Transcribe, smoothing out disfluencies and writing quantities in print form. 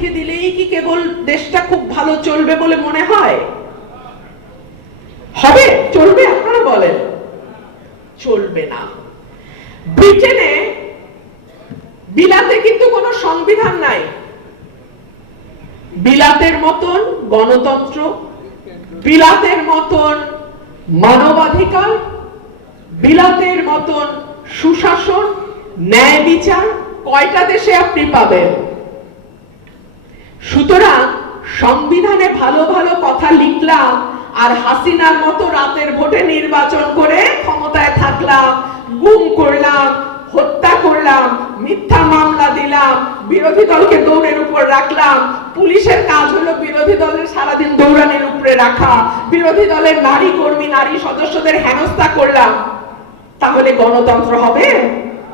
লিখে দিলেই কি কেবল দেশটা খুব ভালো চলবে বলে মনে হয়? হবে? চলবে? আপনারা বলেন। চলবে না। ব্রিটেনে, বিলাতে কিন্তু কোনো সংবিধান নাই। বিলাতের মতন গণতন্ত্র, বিলাতের মতন মানবাধিকার, বিলাতের মতন সুশাসন, ন্যায় বিচার কয়টা দেশে আপনি পাবেন? সুতরাং সংবিধানে ভালো ভালো কথা লিখলাম আর হাসিনার মতো রাতের ভোটে নির্বাচন করে ক্ষমতায় থাকলাম, গুম করলাম, হত্যা করলাম, মিথ্যা মামলা দিলাম, বিরোধী দলকে দৌড়ের উপর রাখলাম। পুলিশের কাজ হলো বিরোধী দলের সারাদিন দৌড়ানোর উপরে রাখা, বিরোধী দলের নারী কর্মী, নারী সদস্যদের হেনস্থা করলাম। তাহলে গণতন্ত্র হবে?